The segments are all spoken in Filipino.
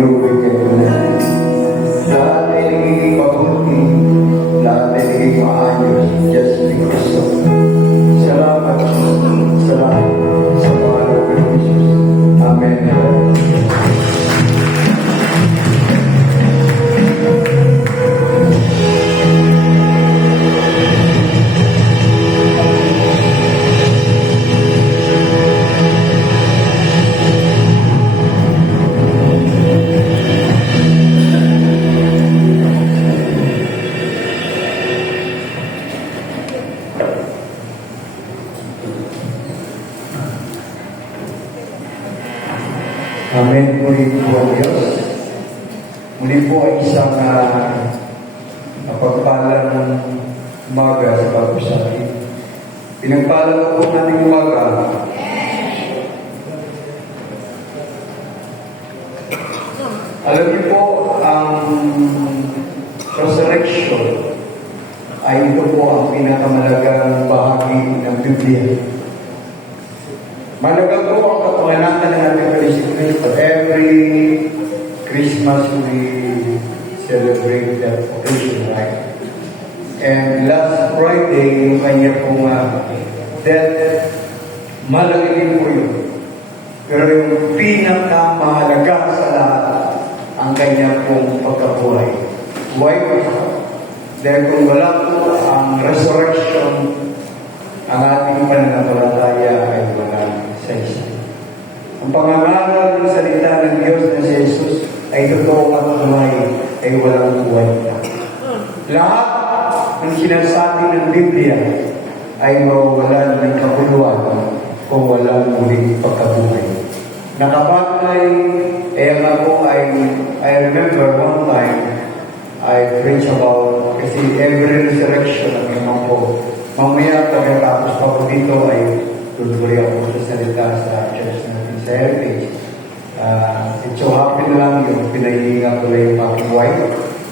ilubig niya doon. Lahat ay nagiging mabuti, lahat ay nagiging maayos, just because of salamat, salamat sa pangalan ng Jesus. Amen. Amen. Muli po ang Diyos. Muli po ay isang napagpalang umaga sa pag-usapi. Pinagpalang po natin umaga. Alam niyo po, ang resurrection ay ito po ang pinakamalagang bahagi ng Biblia. Malaga po ang kapanganakan ng ating Kristo. Every Christmas we celebrate that occasion, right? And last Friday, yung kanya pong death, malaki din po yun. Pero yung pinakamahalaga sa lahat, ang kanya pong pagkabuhay. Why po? Dahil kung wala po ang resurrection, ang ating pananampalataya ay wala sa isa. Ang pangangaral ng salita ng Diyos na si Jesus ay totoo at buhay, ay walang buhay na. Lahat ng sinasabi ng Biblia ay mawawalan ng kabuluhan kung walang muling pagkabuhay. Nakabagay, nga po I remember one time, I preach about, kasi every resurrection ang naman po. Mamaya pagkatapos pa po dito ay tuloy ako sa salita sa church natin sa Heritage. It so happen lang yung pinahilinga ko lang yung aking wife.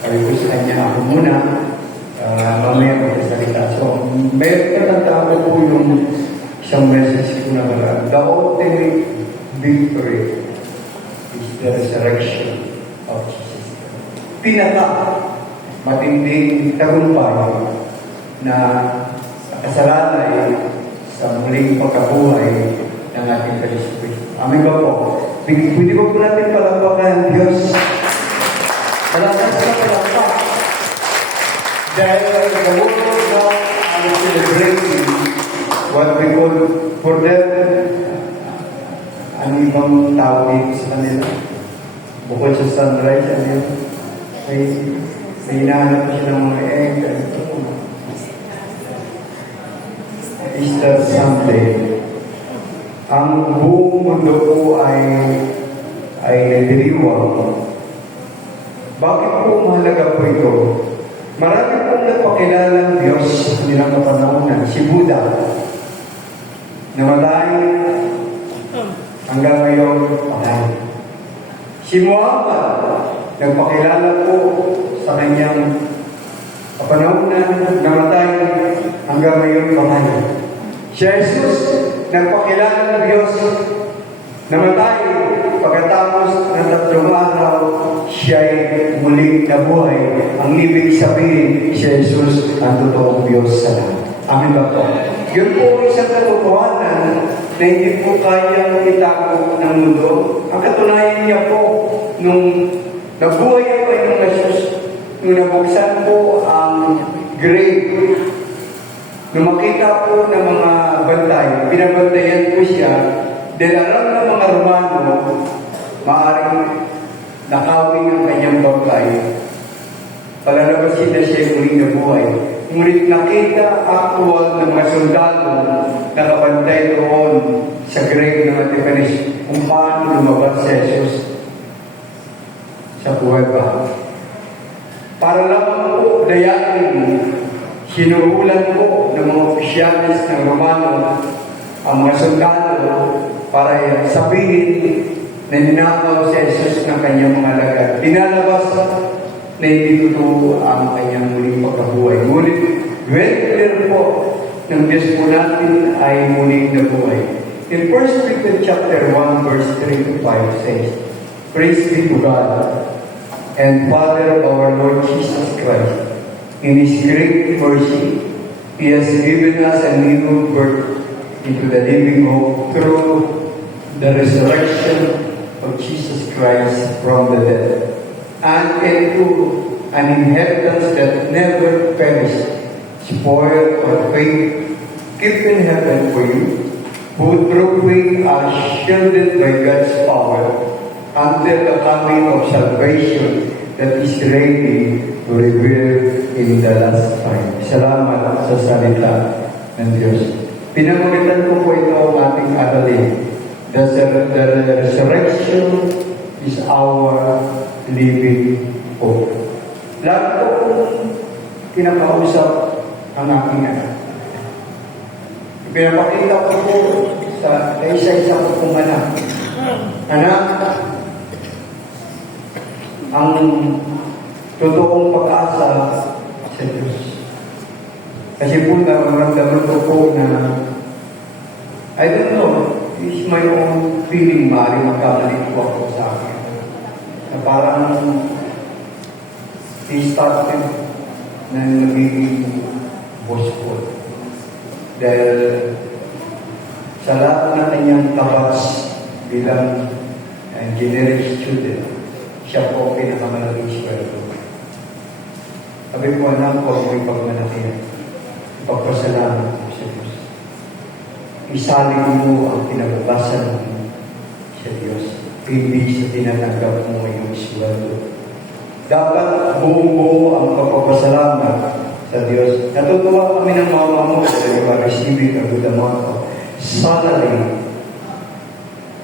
Sabi ko sa kanya, ako muna, mamaya magsasalita. So, meron ka natama po yung isang message ko na the ultimate victory is the resurrection of Jesus. Matinding tagumpay na kasalanan sa muling pagkabuhay ng ating Kristo. Amen ba po? Pwede ba po natin palampakan ang Diyos? Salamat sa palampak. Dahil the world now is celebrating what we call for them, ang ibang tawag sa kanila. Bukod sa sunrise, ay hinahanap siya ng mga Easter Sunday. Ang buong mundo po ay nagdiriwang. Bakit po mahalaga po ito? Marami pong nagpakilala ng Diyos sa nilang kapanahonan. Si Buddha, namatay, hanggang ngayon, patay. Si Muhammad, nagpakilala po sa kanyang kapanahonan, namatay, hanggang ngayon, patay. Si Jesus, nagpakilala ng Diyos, namatay, pagkatapos ng 3 araw, siya ay muling nabuhay. Ang ibig sabihin, si Jesus ang totoong Diyos sa lahat. Amin ba po? Yun po isang katotohanan na hindi po kayang itago ng mundo. Ang katunayan niya po, nung nabuhay po yung Jesus, nung nabuksan po ang grave, nung makita po ng mga bantay, pinabantayan po siya, dahil alam ng mga Romano, maaaring nakawing ang kanyang bangkay, palalabasin na siya muling nabuhay. Ngunit nakita actual ng mga sundalo nakabantay doon sa grave ng Antipanis kung paano lumabas si Jesus sa buhay ba. Para lang po dayain, sinuhulan po ng mga opisyalis ng Romano ang mga sundalo para sabihin na ninakaw si Jesus ng kanyang mga alagad. Pinalabas na hindi totoo ang kanyang muling pagkabuhay. Ngunit, very clear po ng Diyos po natin ay muling nabuhay. In 1 Peter chapter 1 verse 3 to 5 says, Praise be to God and Father of our Lord Jesus Christ. In His great mercy, He has given us a new birth into the living hope through the resurrection of Jesus Christ from the dead, and into an inheritance that never perishes, spoiled or fade, kept in heaven for you, who through faith are shielded by God's power until the coming of salvation that is ready to reveal in the last time. Salamat sa salita ng Diyos. Pinangulitan ko po ito ang ating aralin. The resurrection is our living hope. Lagi ko kung kinakausap ang aking anak. Pinapakita ko po sa isa-isa ko pong anak. Anak, ang totoong pag-asa sa Diyos. Kasi po nararamdaman ko po na I don't know, it's my own feeling, maaaring magkamali po ako sa akin. Na parang i-started na nagiging boastful. Dahil sa lahat na kanyang tabas bilang engineering student, siya po pinakamalaking sweldo. Sabi ko, anak ko, may pagmalaki. Ipagpasalamat ko sa Diyos. Isaling mo ang kinabukasan mo sa Diyos. Hindi sa tinanggap mo yung sweldo. Dapat buong-buo ang pagpapasalamat sa Diyos. Natutuwa kami ng mama mo sa you are receiving a good amount of salary.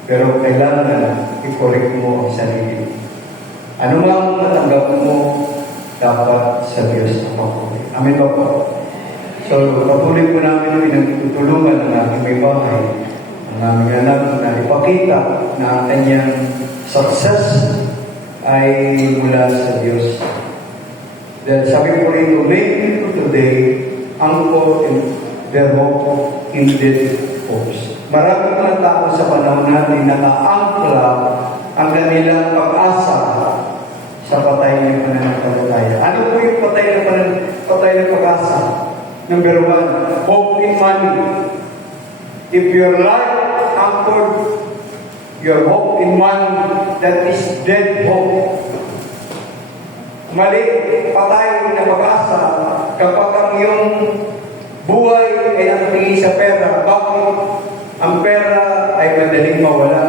Pero kailangan i-correct mo ang sarili. Ano nga ang natanggap mo, dapat sa Diyos ang makulit. Amen ba po? So, patuloy po namin pinagtutulungan ng aking may bahay, ang aming anak na ipakita na ang kanyang success ay mula sa Diyos. Dahil sabi ko rin, make people today anchor in their hope in dead hopes. Maraming mga tao sa panahon natin naka-angkla ang kanilang pag-asa sa patay ng pananampalataya. Ano po yung patay ng pag-asa? Number one, hope in money. If your life anchored your hope in money, that is dead hope. Mali, patay na pag-asa kapag ang iyong buhay ay nakatingin sa pera. Bakit? Ang pera ay madaling mawala.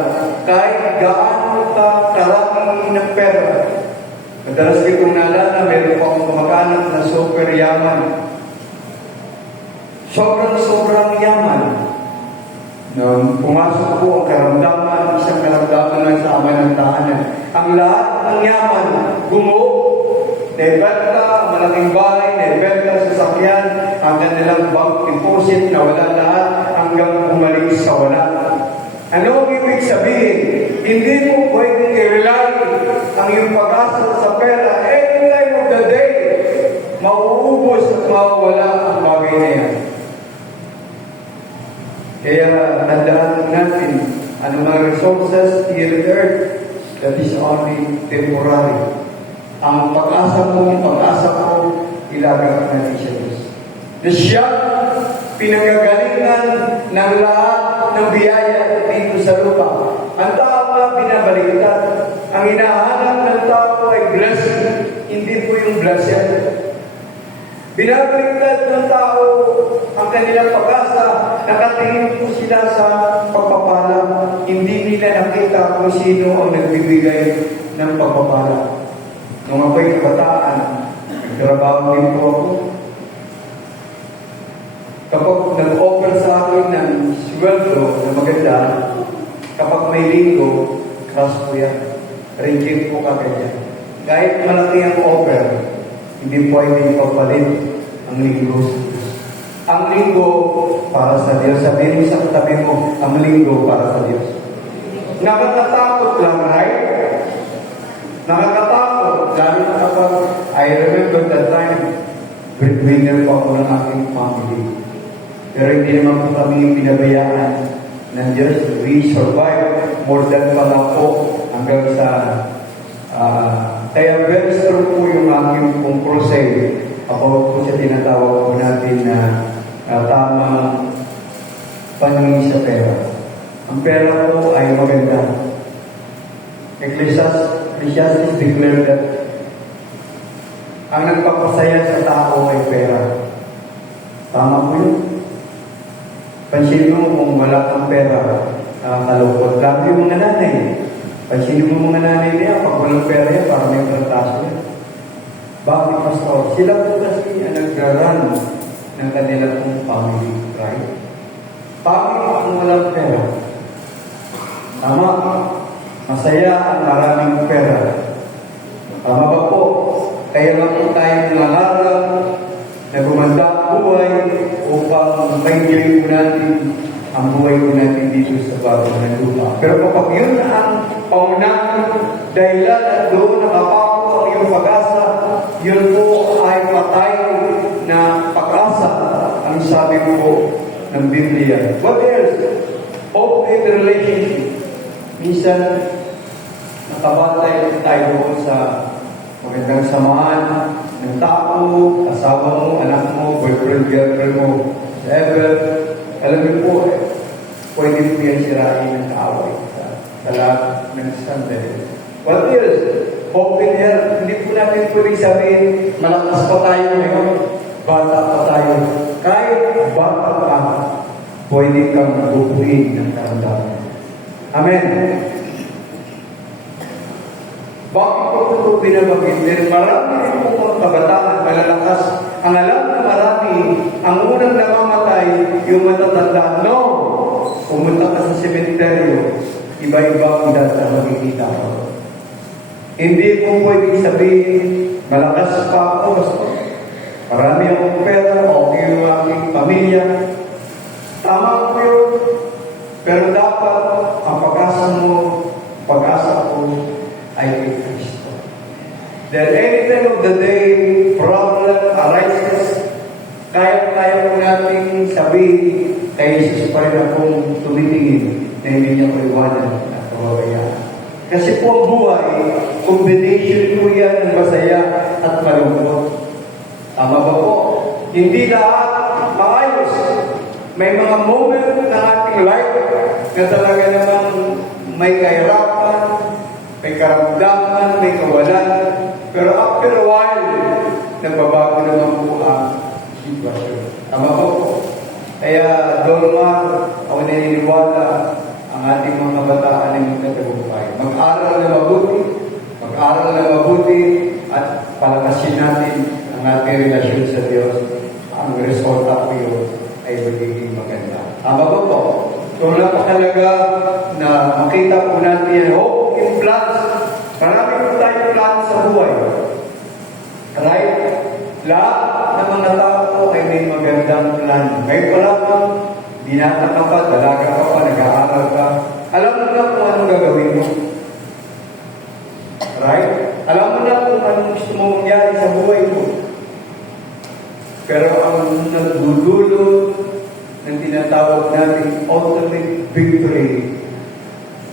Kahit gaano ka karami ng pera. Madalas ko kong naalala, meron pa akong kumakanak na super yaman. Sobrang yaman. Pumasok po ang karamdaman, isang karamdaman lang sa ama ng tahanan. Ang lahat ng yaman, gumuo, naibenta, malaking bahay, naibenta sa sakyan, ang kanilang bank deposit na wala lahat hanggang bumalik sa wala. Ano ang ibig sabihin? Hindi mo pwedeng i-rely ang iyong pag-asa sa pera. Every time of the day, mauubos at mawawala ang bagay na yan. Kaya tandaan natin, ano mga resources here on earth, that is only temporary. Ang pag-asa ko, ilagak natin sa Diyos. Na siya, pinagagalingan ng lahat ng biyaya dito sa lupa. Ang tao nga binabaliktad. Ang hinahanap ng tao ay blessing, hindi po yung blessing. Binabaliktad ng tao ang kanilang pag-asa, nakatingin po sila sa pagpapala. Hindi nila nakita kung sino ang nagbibigay ng pagpapala. Nung ako'y kabataan, nagtrabaho din po ako. Kapag nag-offer sa akin ng sweldo na maganda, kapag may linggo, crush ko yan. Reject ko kagad yan. Kahit malaki ang offer, hindi pwede papalit ang linggo sa Diyos. Ang linggo para sa Diyos. Sabihin mo sa katabi mo, ang linggo para sa Diyos. Nakakatakot lang, right? Nakakatakot. Lalo na kapag I remember that time, breadwinner pa ako ng aking family. Pero hindi naman po kami pinabayaan ng Diyos. We survived more than pala po hanggang sa kaya very strong po yung aking pong crusade about po sa tinatawag po natin na tamang paningin sa pera. Ang pera po ay maganda. Ecclesiastes declared that ang nagpapasaya sa tao ay pera. Tama po yun. Pansin mo kung wala kang pera, kalungkot. Lagi yung mga nanay. Pansin mo mga nanay niya, pag walang pera yan, parang may trataso yan. Bakit, Pastor? Sila po kasi ang nagraran ng kanila pong family, right? Bakit kung walang pera? Tama. Masaya ang maraming pera. Tama ba po? Kaya lang po tayo nangangarap na gumanda ang buhay upang ma-enjoy po natin ang buhay po natin dito sa bagong na lupa. Pero kapag yun ang paunang dahilan at doon nakapako ang iyong pag-asa, yun po ay patay na pag-asa ang sabi po ng Biblia. What else? Hope in the relationship. Minsan, nakabatay tayo sa magandang samahan ng tao, asawa mo, anak mo, boyfriend, girlfriend mo, whatever. Alam niyo po, pwede po yan sirain ng kaaway sa lahat ng sandali. What else? Hope in health. Hindi po natin pwede sabihin, malakas pa tayo ngayon, bata pa tayo. Kahit bata pa, pwede kang bubuin ng karamdaman. Amen. Bakit po ito pinabagin? Dahil marami rin po mga kabataan, malalakas. Ang alam na marami, ang unang namamatay, yung matatanda. No! Pumunta ka sa sementeryo, iba-iba ang data makikita ko. Hindi po pwedeng sabihin, malakas pa ako, marami akong pera, okay yung aking pamilya. Tama po yun. Pero dapat, ang pag-asa ko, ay kay Kristo. That any time of the day, problem arises, kaya po natin sabihin, kay Jesus pa rin akong tumitingin na hindi niya ko iwanan at kawabayaan. Kasi po ang buhay, combination po yan ng masaya at malungkot. Tama ba po? Hindi lahat maayos. May mga moment ng ating life na talaga namang may kahirapan, may karamdaman, may kawalan. Pero after a while, nagbabago naman po ang sitwasyon. Tama po po. Kaya, Dolmar, ako naniniwala ang ating mga kabataan ay magtatagumpay. Mag-aral na mabuti, at palakasin natin ang ating relasyon sa Diyos. Ang resulta po yun ay magiging maganda. Tama po po. So, napakalaga na makita po natin hope in plans. Marami po tayong plans sa buhay. Right? Lahat ng mga tao ay may magandang plan. May pala po, binata ka pa, dalaga ka pa, nag-aaral ka. Alam mo na kung anong gagawin mo. Right? Alam mo na kung anong gusto mo mangyari sa buhay mo. Pero ang nagdudulo ng tinatawag natin ultimate victory,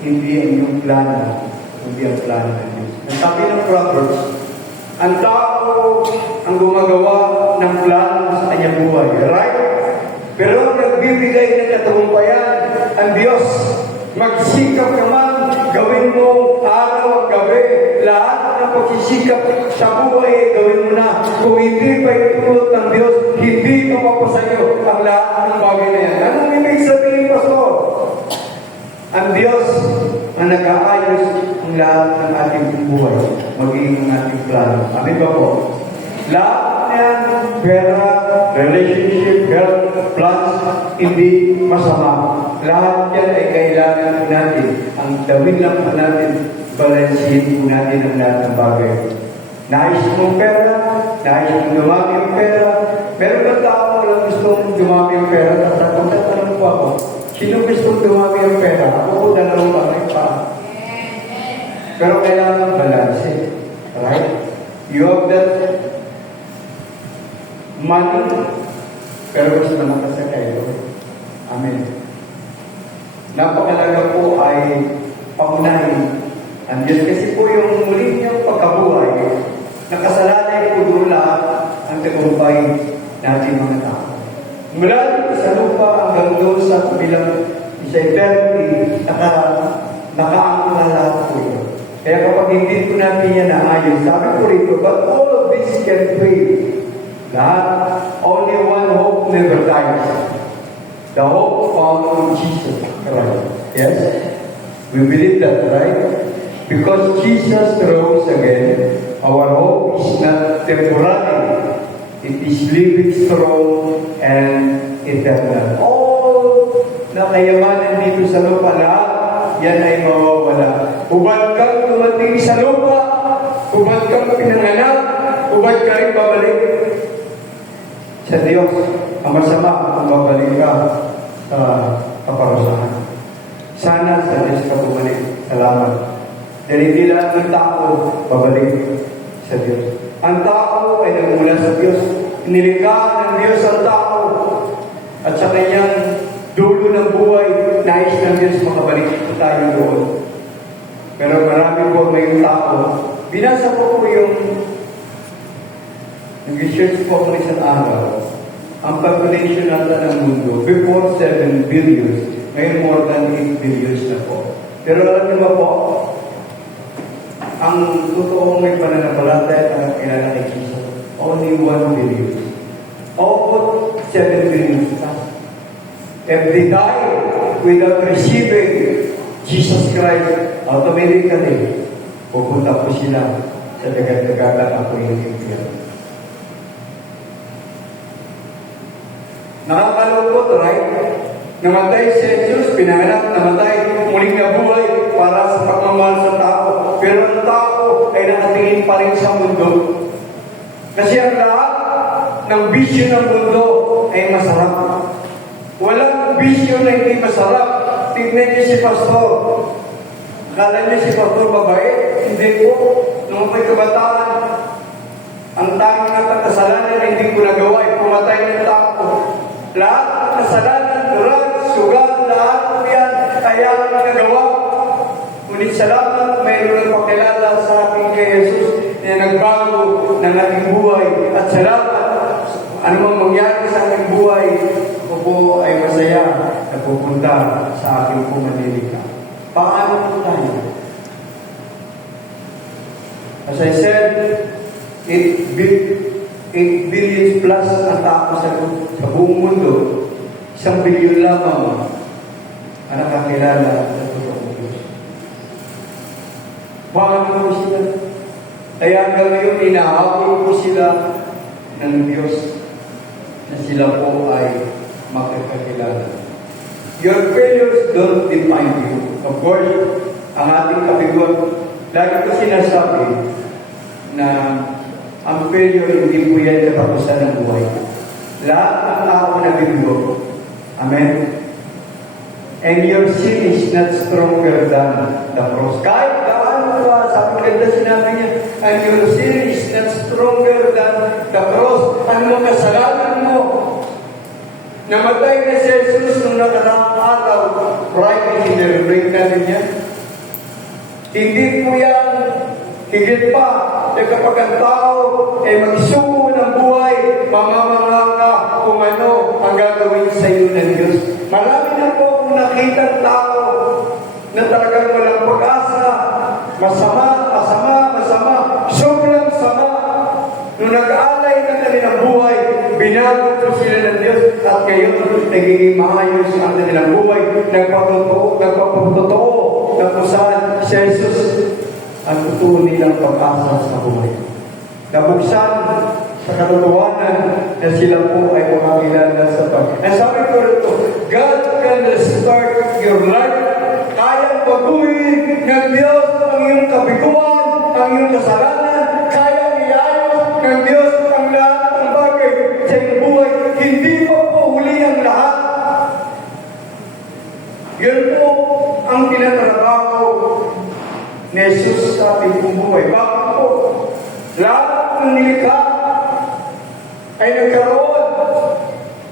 hindi ang iyong plano, hindi ang plano ng Diyos. Ang sabi ng Proverbs, ang tao ang gumagawa ng plano sa kanyang buhay. Right? Pero ang nagbibigay ng katagumpayan, ang Diyos. Magsikap ka man, gawin mo araw at gabi. Lahat ng pagsisikap sa buhay, gawin mo na. Kung hindi pa itulot ng Diyos, hindi ito mapasayo ang lahat ng bagay na yan. Anong ibig sabihin, Pastor? Ang Diyos ang nag-aayos ang lahat ng ating buhay, magiging ang ating plano. Amin ba po? Lahat yan, pera, relationship, health, plans, hindi masama. Lahat yan ay kailangan natin. Ang gawin lang po natin, balansin po natin ang lahat ng bagay. Nais mong pera, nais mong dumami ang pera. Meron na tao walang gusto mong dumami ang pera. Tatanong po ako, sino gusto mong dumami ang pera? Ako po dalawang bagay pa. Pero kailangan balansin. Right? You have that money, pero gusto naman kasi kayo. Amen. Napakalaga po ay paunahin Ang Diyos kasi po yung muli niyang pagkabuhay, nakasalalay po doon lahat ang tagumpay natin mga tao. Mula dito sa lupa hanggang doon sa kabilang sa eternity, nakaangkla lahat po yun. Kaya kapag hindi po natin yan naayos, sabi ko rito, but all of this can fail. Lahat, only one hope never dies. The hope found in Jesus Christ. Yes? We believe that, right? Because Jesus rose again, our hope is not temporary. It is living strong and eternal. All na kayamanan dito sa lupa lahat, yan ay mawawala. Hubad kang tumating sa lupa, hubad kang pinanganak, hubad ka rin babalik sa Diyos. Ang masama kung babalik ka sa kaparusahan. Sana sa Diyos ka bumalik. Salamat. Dahil hindi lahat ng tao babalik sa Diyos. Ang tao ay nagmula sa Diyos. Nilikha ng Diyos ang tao. At sa kanyang dulo ng buhay, nais ng Diyos makabalik po tayo doon. Pero marami po may tao. Binasa po yung nag-research po ako isang araw. Ang population natin ng mundo, before 7 billion, ngayon more than 8 billion na po. Pero alam niyo ba po, ang totoong may pananampalataya na kilala kay Jesus, only 1 billion. All 7 billion. If they die without receiving Jesus Christ, automatically, pupunta po sila sa dagat-dagatan ako yung impyerno. Nakakalungkot, right? Namatay si Jesus, pinanganak, namatay, muling nabuhay para sa pagmamahal sa tao. Pero ang tao ay nakatingin pa rin sa mundo. Kasi ang lahat ng bisyo ng mundo ay masarap. Walang bisyo na hindi masarap. Tignan niyo si Pastor. Akala niyo si Pastor mabait? Hindi po. Nung may kabataan, ang tanging na kasalanan na hindi ko nagawa ay pumatay ng tao. Lahat ng kasalanan, durag, sugat, lahat yan ay ang nagawa. Ngunit salamat, mayroon ng pakilala sa akin kay Jesus na nagbago ng aking buhay. At salamat, anumang mangyari sa aking buhay, ako po ay masaya na pupunta sa aking pumanilika. Paano po tayo? As I said, 8 billion plus ang tao sa buong mundo, 1 billion lamang ang nakakilala sa totoong Diyos. Paano po sila? Kaya hanggang ngayon, inahabol po sila ng Diyos na sila po ay makakakilala. Your failures don't define you. Of course, ang ating kabiguan, lagi ko sinasabi na ang failure hindi po yan katapusan ng buhay. Lahat ng tao na bigo. Amen? And your sin is not stronger than the cross. Kahit gaano pa, sabi ganda sinabi niya, and your sin is not stronger than the cross. Ano mo kasalanan mo? Namatay na si Jesus nung nakaraang araw, Friday, in-break natin yan. Hindi po yan, higit pa, eh kapag ang tao ay magsuko ng buhay, mamamangaka kung ano ang gagawin sa iyo ng Diyos. Marami na po kung nakita tao na talagang walang pag-asa, masama, sobrang sama. Nung nag-aalay na kanilang buhay, binago po sila ng Diyos at ngayon nagiging maayos ang kanilang buhay, nagpapatotoo na kung saan si Jesus ang totoo nilang pag-asa sa buhay. Nabuksan sa katotohanan na sila po ay makakilala sa pag. Ang sabi ko ito, God can restart your life. Kayang baguhin ng Diyos ang iyong kabiguan, ang iyong kasalanan. Kayang iayos ng Diyos ang lahat ng bagay sa iyong buhay. Hindi pa po huli ang lahat. Yun po ang tinatrabaho ni Jesus sa ating buhay. Bakit po? Lahat ng nilikha ay nagkaroon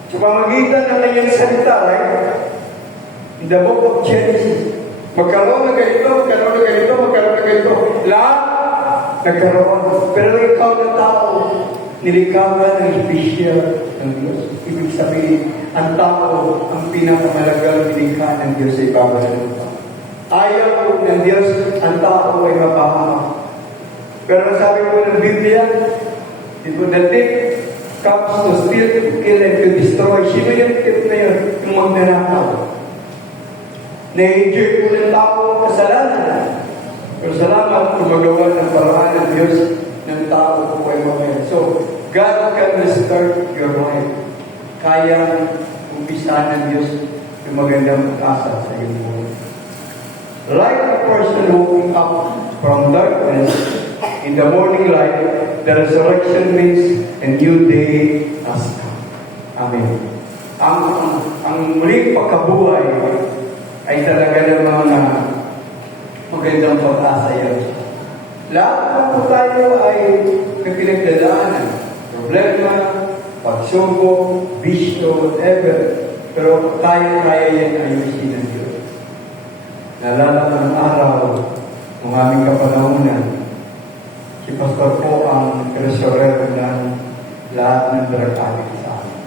sa pamagitan ng kanyang salita, right? In the book of Genesis, Magkaroon na ganito, magkaroon na ganito, magkaroon na ganito. Lahat nagkaroon. Pero ikaw na tao, nilikha ka ng espesyal ng Diyos. Ibig sabihin, ang tao, ang pinakamalagang nilikha ng Diyos sa ibabaw ng lupa. Ayaw ng Diyos, ang tao ay mapahamak. Pero sabi po ng Biblia, ito the thief comes to steal, to kill, and to destroy. Sino yung thief na yun? Yung magnanakaw. Na-enjoy po ng tao ang kasalanan. Pero salamat kung magawa ng paraan ng Diyos ng tao po ay mamaya. So, God can restart your life. Kaya umpisa ng Diyos yung magandang pag-asa sa iyong buhay. Like a person waking up from darkness in the morning light, the resurrection means a new day has come. Amen. Ang muling pagkabuhay ay talaga namang magandang pag-asa yan. Lahat po tayo ay may pinagdadaanan. Problema, pagsubok, bisyo, whatever. Pero kaya yan ayusin ng Diyos. Naalala ko ng araw, ng aming kapanahunan, si Pastor po ang restorer ng lahat ng drug addict sa amin.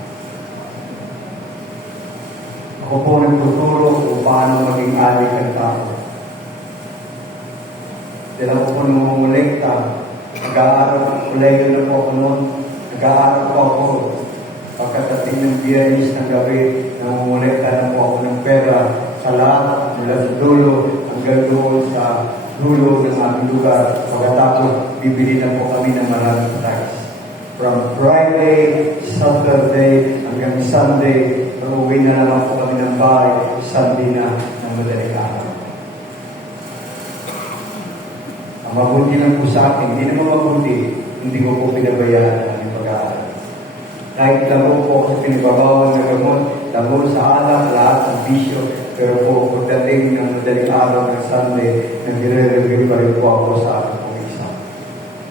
Ako po nagtuturo kung paano maging addict ang tao. Dahil ako po namumulekta, nag-aaral ang kolega na po ako noon, nag-aaral po ako. Pagkatating ng biyernes ng gabi, namumulekta na po ako ng pera sa lahat, mula sa dulo, hanggang doon sa dulo ng aming lugar. Pagkatapos, bibili na po kami ng maraming tax. From Friday, Saturday, hanggang Sunday, uuwi na naman po kami ng bahay, Sunday na ng madaling araw. Ang mabuti lang po sa akin, hindi naman mabuti, hindi ko po pinabayaan ang aming pag-aaral. Kahit labo po sa pinibabawal na gamot, labo sa alak, lahat ng bisyo, pero po, pagdating ng madaling araw ng Sunday, nagre-review pa rin po ako sa aking pong exam.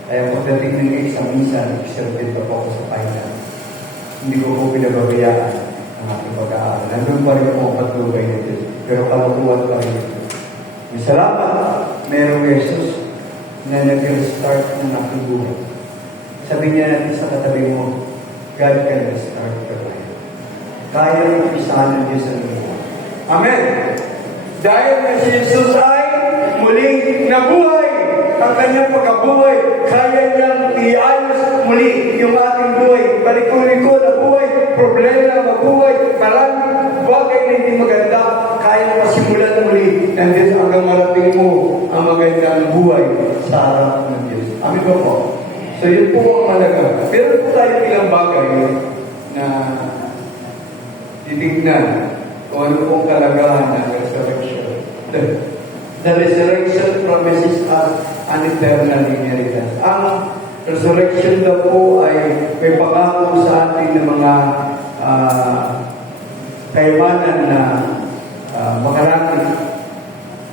Kaya pagdating ng exam, minsan, nag-serve pa po ako sa final. Hindi ko po pinababayaan ang aking pag-aaral. Nandun pa rin po ang patubay ng Diyos, pero kalukuhan pa rin ito. May salamat, merong Jesus na nag-restart ng aking buhay. Sabi niya natin sa katabi mo, God can restart your life. Kaya yung pisahan ng Diyos ang buhay. Amen! Dahil na si Jesus ay muling nabuhay. Ang kanyang pagkabuhay, kaya niyang iayos muli yung ating buhay. Balik-uliko na buhay, problema na buhay, maraming bagay na hindi maganda, kaya pasimulan muli ng Diyos hanggang marating mo ang magandang buhay sa harap ng Diyos. Amin ba po? So yun po ang malaga. Pero po tayo ilang bagay na titignan kung ano pong kalagahan ng resurrection. The resurrection promises us an eternal inheritance. Ang resurrection daw po ay may pangako sa ating ng mga kayamanan na makarami.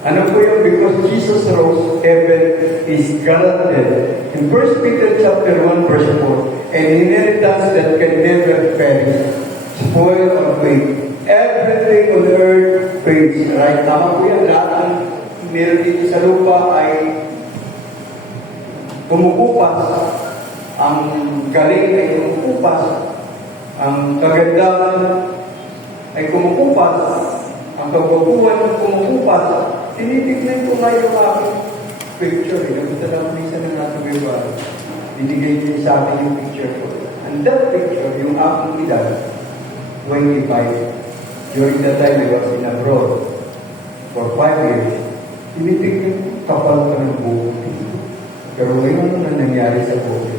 Ano po yun? Because Jesus rose, heaven is granted. In 1 Peter chapter 1 verse 4, an inheritance that can never perish, spoil or fade. Everything on earth fades. Right? Tama po yan. Lahat ng meron dito sa lupa ay kumukupas. Ang galing ay kumukupas. Ang kagandahan ay kumukupas. Ang kababuhan ay kumukupas. Tinitignan ko nga yung aking picture. Nagpunta lang minsan ng natin iba. Binigay niya sa akin yung picture ko. And that picture, yung aking edad, 25. During that time, I was in abroad for 5 years. Tinitignan ko, kapal pa ng buhok. Pero ngayon, ano nangyari sa buhok?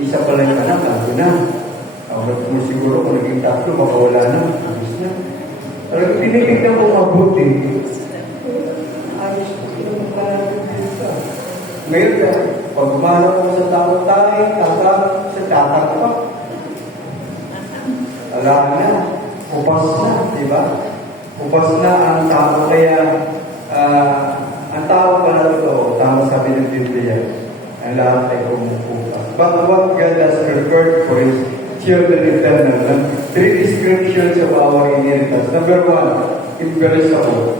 Isa pala yung anak, ako na. Ako siguro kung naging tatlo, makawala na. Ayos na. Pero tinitignan ko mabuti. Ayos na. Ngayon ka, pag umaraw ko sa tao-tayo, sa tatak pa. Wala na. Upas na, di ba? Upas na ang tao. Kaya, ang tao pala ito, tama sabi ng Biblia, ang lahat ay kumukupas. But what God has prepared for His children eternal, 3 descriptions of our inheritance. Number 1, imperishable.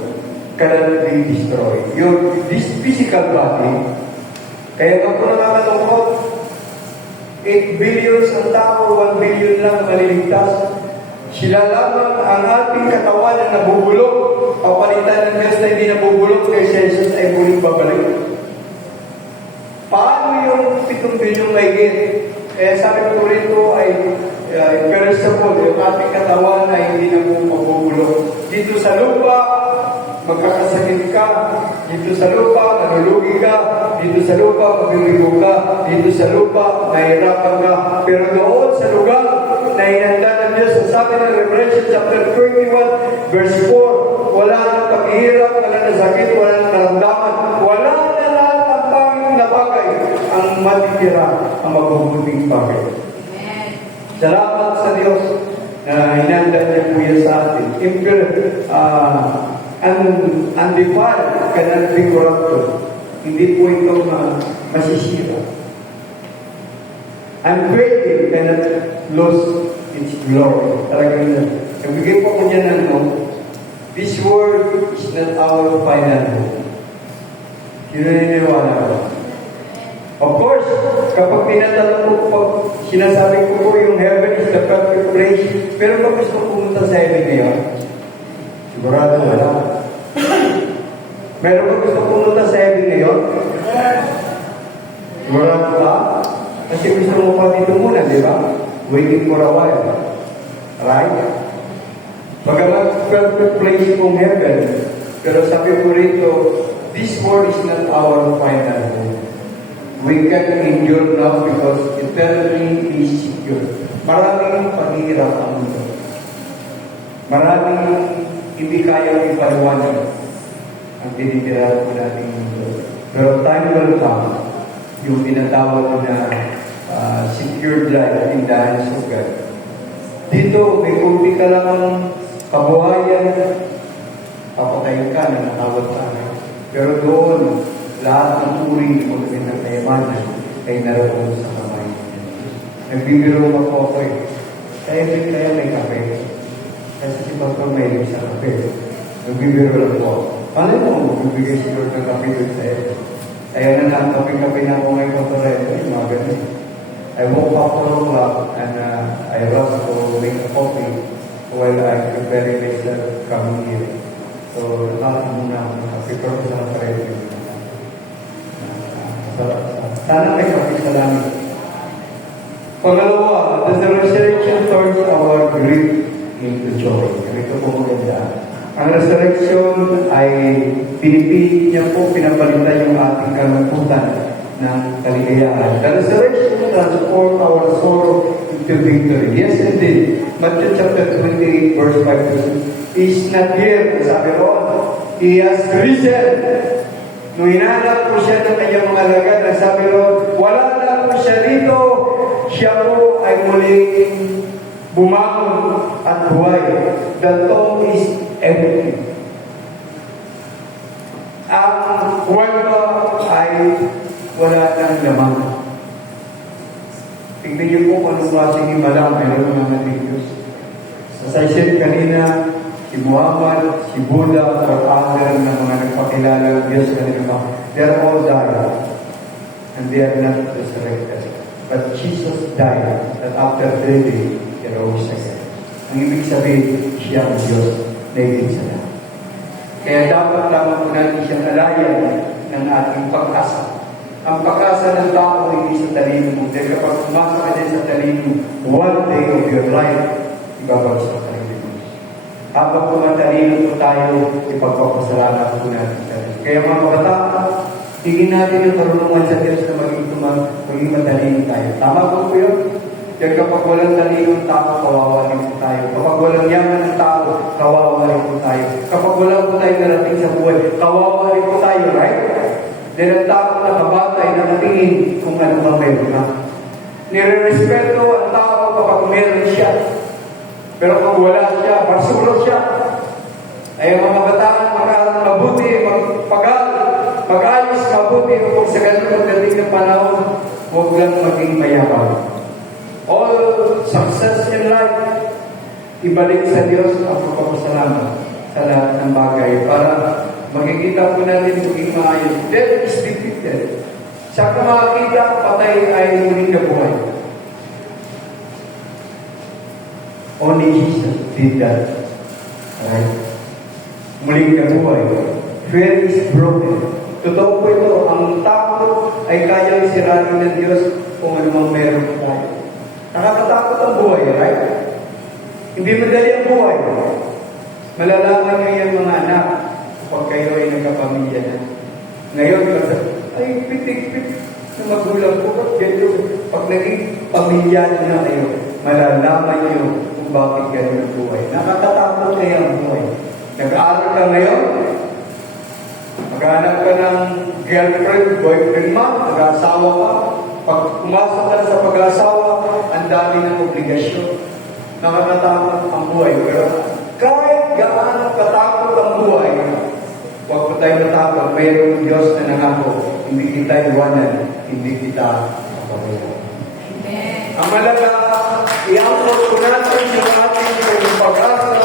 cannot be destroyed. This physical body, kaya nga po nakakalungkot, 8 billion ang tao, 1 billion lang maliligtas. Sila lamang ang ating katawan na nabubulok, papalitan ng Diyos na hindi nabubulok, kay Jesus ay muling babalik. Paano yung 7 bilyong mahigit? Kaya sabi ko rito ay perishable, yung ating katawan ay hindi na po mabubulok. Dito sa lupa, magkakasakit ka. Dito sa lupa, manulugi ka. Dito sa lupa, mabibigo ka. Dito sa lupa, nahihirapan ka. Pero doon sa lugar na hinanda ng Diyos, sabi ng Revelation chapter 21, verse 4, wala nang paghihirap, wala nang sakit, wala nang karamdaman, wala na lahat ang panging na bagay ang matitira, ang mabubuting bagay. Salamat sa Diyos na hinanda niya po yan sa atin. Undefiled cannot be corrupted. Hindi po ito masisira. Unfading cannot lose its glory. Talagang nagbigay po ko dyan this world is not our final home. Sino naniniwala ko? Of course, kapag tinatanong ko po, sinasabi ko po yung heaven is the perfect place, pero pag gusto pumunta sa heaven ngayon, sigurado wala. Meron ba gusto pumunta sa heaven ngayon? Sigurado ba? Kasi gusto mo pa dito muna, di ba? Waiting for a while. Right? Bagamat perfect place kong heaven, pero sabi ko rito, this world is not our final home. We can endure now because eternally is secure. Maraming paghihirap ang mundo. Maraming hindi kayang ipaliwanag ang tinitirahan po natin mundo. Pero time will come, yung tinatawag na secured life in the hands of God. Dito, may kunti ka lang kabuhayan, papatayin ka na natawag ka na. Pero doon, lahat ng uri o ng kayamanan ay naroon sa kamay. Nagbibiro ako kaya may kape. Kasi si Pastor may sa kape. Nagbibiro lang po. Paano mo magbibigay si Lord ng kape doon sa iyo? Kaya na kape-kape na ako ngayon Pastor Red. Mga ganun. I woke up 4 o'clock and I rush to make a coffee while I'm preparing myself coming here. So, nakakita muna ako ng kape pero sa Red. Sana may kapit sa langit. Pangalawa, the resurrection turns our grief into joy. Ito po maganda. Ang resurrection ay pinipilit niya po, pinapalitan yung ating kalungkutan ng kaligayahan. The resurrection transforms our sorrow into victory. Yes, indeed. Matthew chapter 28, verse 5 is not here. Sabi ko, He has risen. Nung hinanap po siya ng kanyang mga lagad, nagsabi ron, wala na po siya dito, siya po ay muling bumangon at buhay. The tomb is empty. Ang kuweba ay wala ng laman. Tingnan niyo po kung anong klaseng himala mayroon ng ating Diyos. As I said kanina, si Muhammad, si Buddha, or other na mga nagpakilala ng Diyos kanina, they're all died. And they are not resurrected. But Jesus died, and after 3 days, He rose again. Ang ibig sabihin, siya ang Diyos na higit sa lahat. Kaya dapat lamang po natin siyang alayan ng ating pag-asa. Ang pag-asa ng tao hindi sa talino mo. Dahil kapag umasa ka din sa talino, one day of your life, ibabagsak ka rin. Habang pumatalino po tayo, ipagpapasalamat po natin sa Diyos. Kaya mga kabataan, tingin natin yung karunungan sa Diyos na maging matalino tayo. Tama po yun? Dahil kapag walang talino ng tao, kawawa rin po tayo. Kapag walang yaman ng tao, kawawa rin po tayo. Kapag walang po tayo narating sa buhay, kawawa rin po tayo, right? Dahil ang tao na kabatay na natingin kung ano ba meron na. Nire-respeto ang tao kapag meron siya. Pero kung wala siya, basura siya. Ay mga kabataan, mabuti, mag-ayos mabuti kung sa ganun pagdating ng panahon, huwag lang maging mayabang. All success in life, ibalik sa Diyos ang pagpapasalamat sa lahat ng bagay para Makikita po natin maging maayos. Death is defeated. Sa kumakita, patay ay muling nabuhay. Only Jesus did that. Right? Muling nabuhay. Fear is broken. Totoo po ito, ang takot ay kayang sirain ng Diyos kung anumang meron tayo. Nakakatakot ang buhay, right? Hindi madali ang buhay. Malalaman niyo yan mga anak kapag kayo ay nagkapamilya na. Ngayon, ay pitik-pitik na magulang ko. Pag naging pamilya na kayo, malalaman niyo kung bakit ganyan ang buhay. Nakakatakot kaya ang buhay. Nag-aaral ka ngayon, maghanap ka ng girlfriend, boyfriend mo, nag-aasawa ka. Pag pumasok ka sa pag-aasawa, ang dami ng obligasyon. Nakakatakot ang buhay. Pero kahit gaano katakot ang buhay, huwag po tayo matakot. Mayroong Diyos na nangako. Hindi kita iwanan, hindi kita papabayaan. Ang malaga, i-angkot ko natin yung ating pag-asa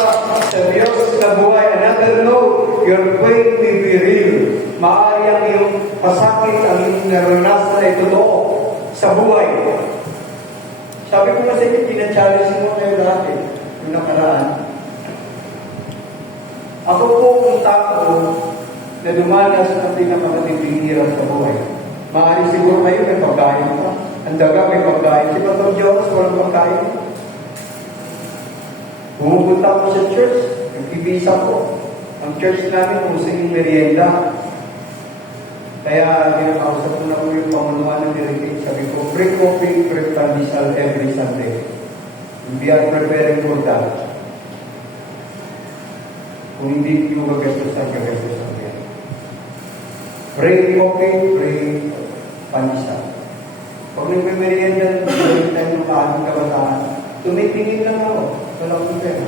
sa Diyos na buhay. Another note, your faith may be real. Maaari ang iyong pasakit, ang iyong naranasan ay totoo sa buhay. Sabi ko kasi, pinachallenge mo kayo dati, yung nakaraan. Ako po ang tao na dumanas ng pinakamatinding hirap sa buhay. Maaari siguro kayo may pagkain pa. Ang daga may pagkain. Si Pastor Jonas, walang pagkain. Pumupunta ako sa church, nagpipisa ko. Ang church namin, kung sa yung merienda. Kaya, kinakausap ko na ko yung pamunuan ng dirigate. Sabi ko, free coffee, free pandesal every Sunday. We are preparing for that. Kung hindi yung gagastusan yan. Free coffee, free pandesal. Pag nagpipiriyan dyan, tayo ng kaanong kabataan, tumitingin lang ako. Wala akong pera.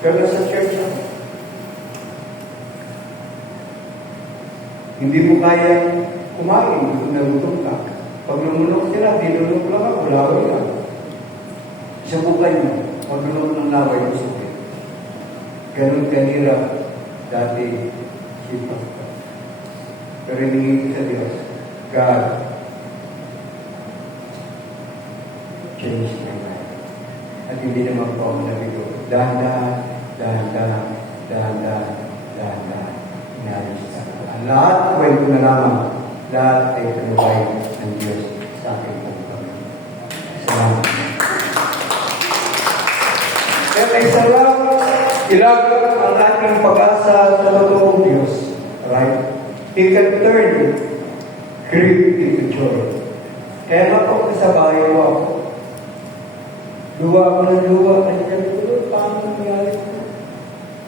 Pero sa church ako. Hindi mo kaya kumain kung nagutom ka. Pag lumunok sila, dinunok lang ako, laway lang. Subukan mo, pag lunok ng laway, subukan. Ganun kanira dati si Pastor. Pero hindi sa Diyos, God, change my life. At hindi naman po ako nabigo. Dahan-dahan, inalis sa ang lahat ng kwento na lamang, lahat ay pinubay ng Diyos sa akin po kami. Salamat. Kaya may salamat, ilagak ang ating pag-asa sa totoong Diyos. Right? He can turn grief into joy. Kaya nga po sa bahay ko ako, luwa ako ng luwa, paano nangyari ko?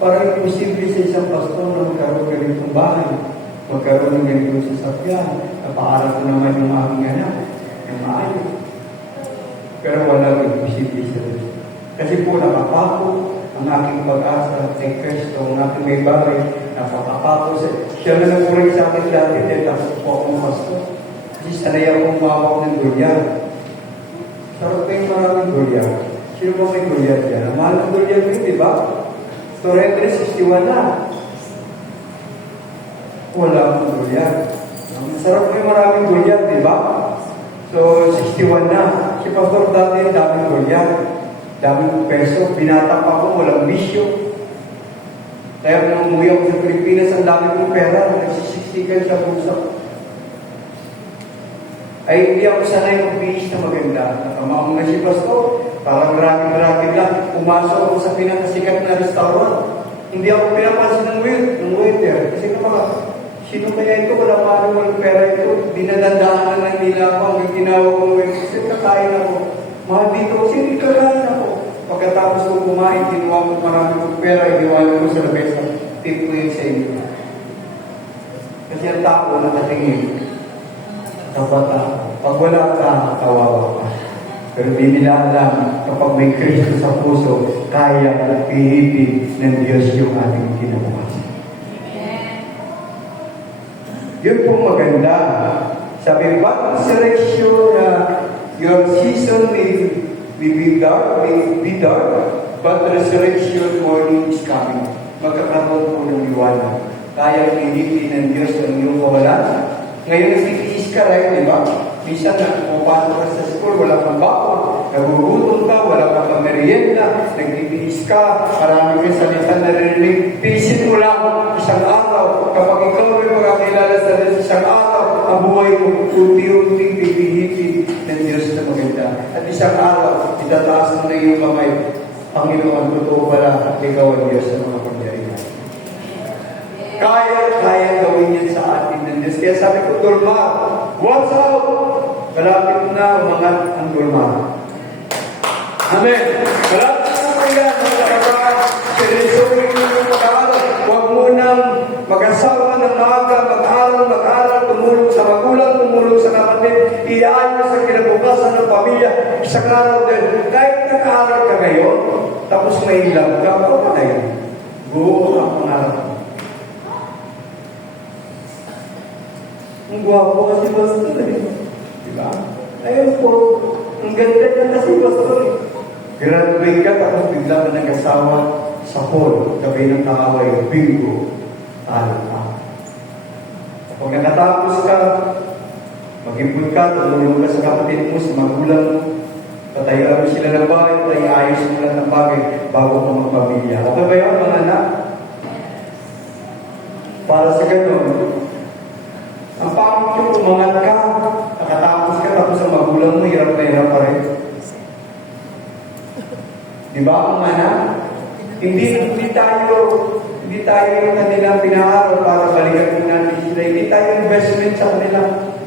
Parang imposible sa isang pastor na magkaroon ganitong bahay, magkaroon ng ganitong sasakyan, napaaral ko naman yung aking anak, yung maayos. Pero walang imposible sa Diyos. Kasi po nakapako ang aking pag-asa kay Kristo, ang aking may bagay, napakapako siya na nagpurin sa akin dati, dahil tapos po akong pastor. Kasi sanay akong mawak ng dulyan. Sarap kayong maraming dulyan. Sino ba may dulyan dyan? Ang mahal ng dulyan yun, di ba? Torrente 61 na. Wala akong dulyan. Masarap kayong maraming dulyan, di ba? So, 61 na. Si Pastor dati, daming dulyan. Daming peso. Binatak ako, walang bisyo. Kaya nung umuwi ako sa Pilipinas, ang dami kong pera. Nagsisistikan sa puso. Ay, hindi ako sanay mag-bihis na maganda. Nakamaong na si Pastor. Parang marami lang. Pumasok ako sa pinakasikat na restaurant. Hindi ako pinapansin ng waiter. Kasi naman, sino kaya ito? Walang pera ito. Dinadandaan na nila ako. Ang tinawag kong waiter. Kasi kakain ako. Mahal dito kasi hindi kakain ako. Pagkatapos ko kumain, kinuha ko marami kong pera. Iniwala ko sa labesa. Tip ko yun sa inyo. Kasi ang tao nakatingin. Kapag pag wala ka, kawawa ka. Pero di nila alam, kapag may Kristo sa puso, kaya pihitin ng Diyos yung ating kinabukasan. Yun pong maganda. Sabi, what resurrection na your season may be dark, but resurrection morning is coming. Magkakaroon po ng liwanag. kayang pinili ng Diyos ang iyong kawalan. Ngayon, nagtitiis ka rin, di ba? Minsan na, pumapasok ka sa school, wala kang bakon, nagugutom ka, wala kang pamerienda, nagtitiis ka, marami kang salita na narinig. Tiisin mo lang isang araw. Kapag ikaw ay makakilala sa isang araw, ang buhay mo, unti-unting pipihitin ng Diyos na maganda. At isang araw, itataas mo na iyong kamay. Panginoon, totoo pala, ikaw ang Diyos sa mga pangyarihan. Kaya gawin yan sa atin ng Diyos. Kaya sabi ko, Dulmar, watch out! Malapit na umangat ang Dulmar. Amen. Malapit na kaya mga kapatid, sinusulit mo yung pag-aaral. Huwag mo nang mag-asawa ng maaga, mag-aral, tumulong sa magulang, tumulong sa kapatid, iayos sa kinabukasan ng pamilya, isang araw din. Kahit nag-aaral ka ngayon, tapos may ilang ka, o pa na yan. Buo ang pangarap mo. Ang gwapo kasi pastor eh. Diba? Ayun po, ang ganda niya kasi pastor eh. Graduate ka, tapos bigla ka nag-asawa sa hall, gabi ng kaaway, bingo, talo ka. Kapag nakatapos ka, mag-ipon ka, tumulong ka sa kapatid mo, sa magulang mo, patayaan mo sila ng bahay, ayos mo lang ng bagay bago ka magpamilya. Okay ba yun, mga anak? Para sa ganun, ang pangit yung umangat ka, nakatapos ka, tapos ang magulang mo, hirap na hirap pa rin. Di ba, ang anak? Hindi tayo yung kanilang pinaaral para balikan mo natin sila. Hindi tayo investment sa kanila.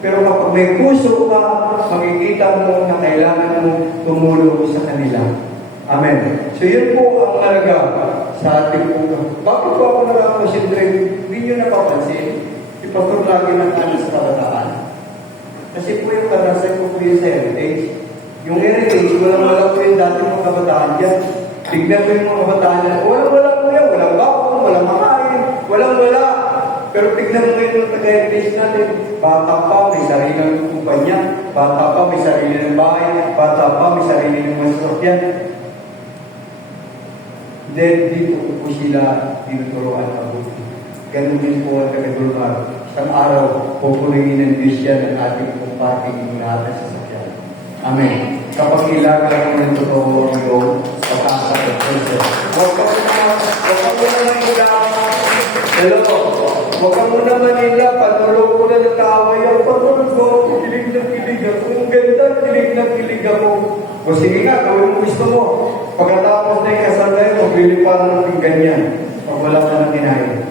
Pero kapag may puso ka, makikita mo na kailangan mo tumulong sa kanila. Amen. So yun po ang alaga sa ating po. Bakit po ako nakakonsentrate? Hindi nyo napapansin. Si Pastor lagi ng sa kabataan. Kasi po yung karanasan ko po yung sa heritage. Yung heritage, wala po yung dati mga kabataan dyan. Tignan ko yung mga kabataan dyan. Wala po yan. Walang bakong, walang makain, wala. Pero tignan mo ngayon yung taga-heritage natin. Bata pa, may sariling kumpanya. Bata pa, may sarili ng bahay. Bata pa, may sarili ng masasakyan. Then, dito po sila tinuturoan na buti. Ganun din po ang taga-Dulmar. Isang araw, pupulingin ng Diyos yan ang ating parking lahat ng sasakyan. Amen. Kapag ilagay mo ng totoo ang iyong pagkakasakit. Huwag ka muna manila. Hello. Huwag ka muna manila. Panulog ko na ng kaaway. Ang panulog ko, kilig na kilig ako. Ang ganda, kilig na kilig ako. O sige nga, gawin mo gusto mo. Pagkatapos na ikasal na yun, magliliparan natin ganyan. Pag wala ka na kinain.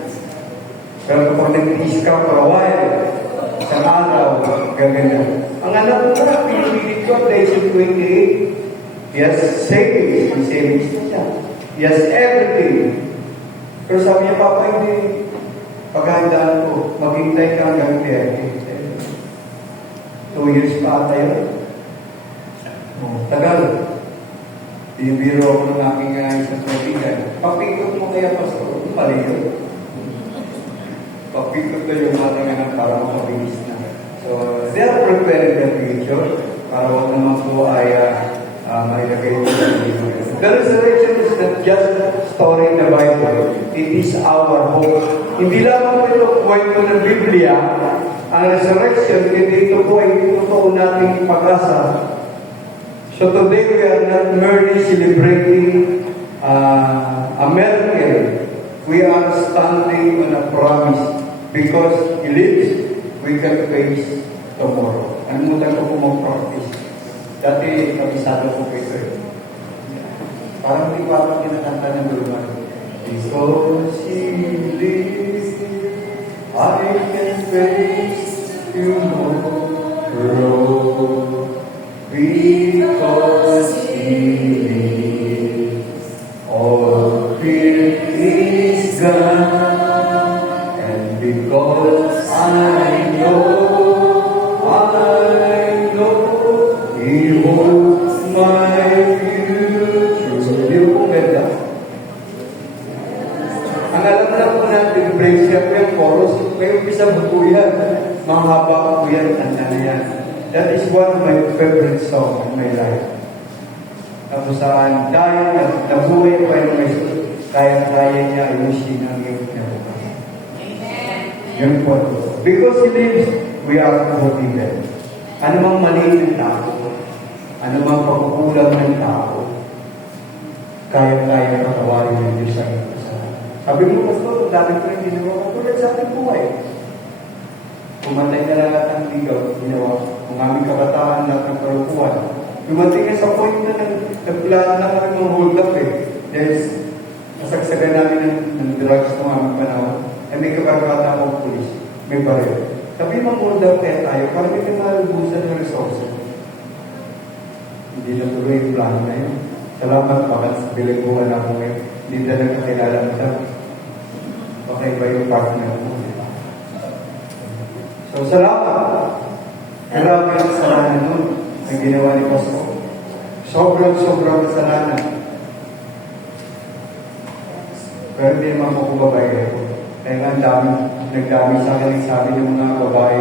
Pero kapag nag-iis ka for a while, sa araw, gaganda. Ang anak mo na, pinipilit ko, lesson 28. Yes, savings. Ang savings na siya. Yes, everything. Pero sabi niya, Papa, hindi. Paghandaan ko, maghintay ka hanggang 30. 2 years pa ata yun. Tagal. Bibiro ako ng aking isang kaibigan. Papikot mo kaya, Pastor. Mali yun. Papikot ko yung mga nga para makabilis na. So, they are preparing the future para wag naman po ay mailagay mo sa dito. The resurrection is not just a story in the Bible. It is our hope. Hindi lamang ito kwento ng Biblia. Ang resurrection, hindi ito po ay totoo nating pag-asa. So today we are not merely celebrating a miracle. We are standing on a promise. Because He lives, we can face tomorrow. Nalimutan ko po mag-practice. Dati, kabisado ko po ito eh. Parang hindi pa ako kinakanta ng Dulmar. Because He lives, I can face tomorrow. Because He lives, all fear is gone. And because I know He holds my future. Hindi po ganda. Ang alam na po natin, break siya po yung chorus. May umpisa po yan. Mahaba po yan, tanda na yan. That is one of my favorite songs in my life. Tapos saan, dahil nabuhay pa yung may kaya-kaya niya ayusin ang iyong kinabukasan. Yun po. Because He lives, we are forgiven. Ano mang mali ng tao, ano mang pagkukulang ng tao, kaya-kaya patawarin ng Diyos sa iyong kasalanan. Sabi mo, Pastor, dami ko yung ginawa ko tulad sa ating buhay. Pumatay na lahat ng ligaw, ginawa. Kung aming kabataan, lahat ng karupuan. Dumating na sa point na nagplano na kami mga hold up eh. Dahil nasagsagan namin ng drugs ng aming panahon. Eh may kabarkata akong pulis. May baril. Sabi mga hold up kaya tayo, para may pinalbusan ng resources. Hindi na tuloy yung plano na yun. Salamat bakit sa bilangguan ako ngayon. Hindi na nagkakilala mo sa baka iba yung partner mo. Diba? So, salamat. Grabe ang kasalanan nun ang ginawa ni Pastor. Sobrang kasalanan. Pero hindi naman ako babae ako. Kaya nga nagdami sa akin ang sabi ng mga babae,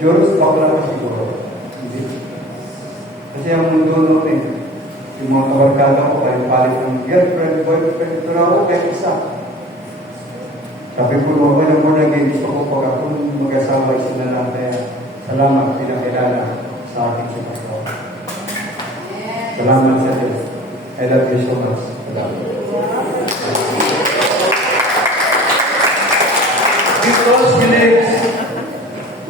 Diyos, bakla ka siguro. Hindi. Kasi ang mundo noon eh, yung mga kabarkada ko, kayo palit ng girlfriend, boyfriend, pero ako kahit isa. Sabi ko, ako naman naging gusto ko pag ako mag-asawa sila lang kaya salamat pinakilala sa ating si Pastor. Salamat sa Diyos. I love you so much. Salamat. Because He lives,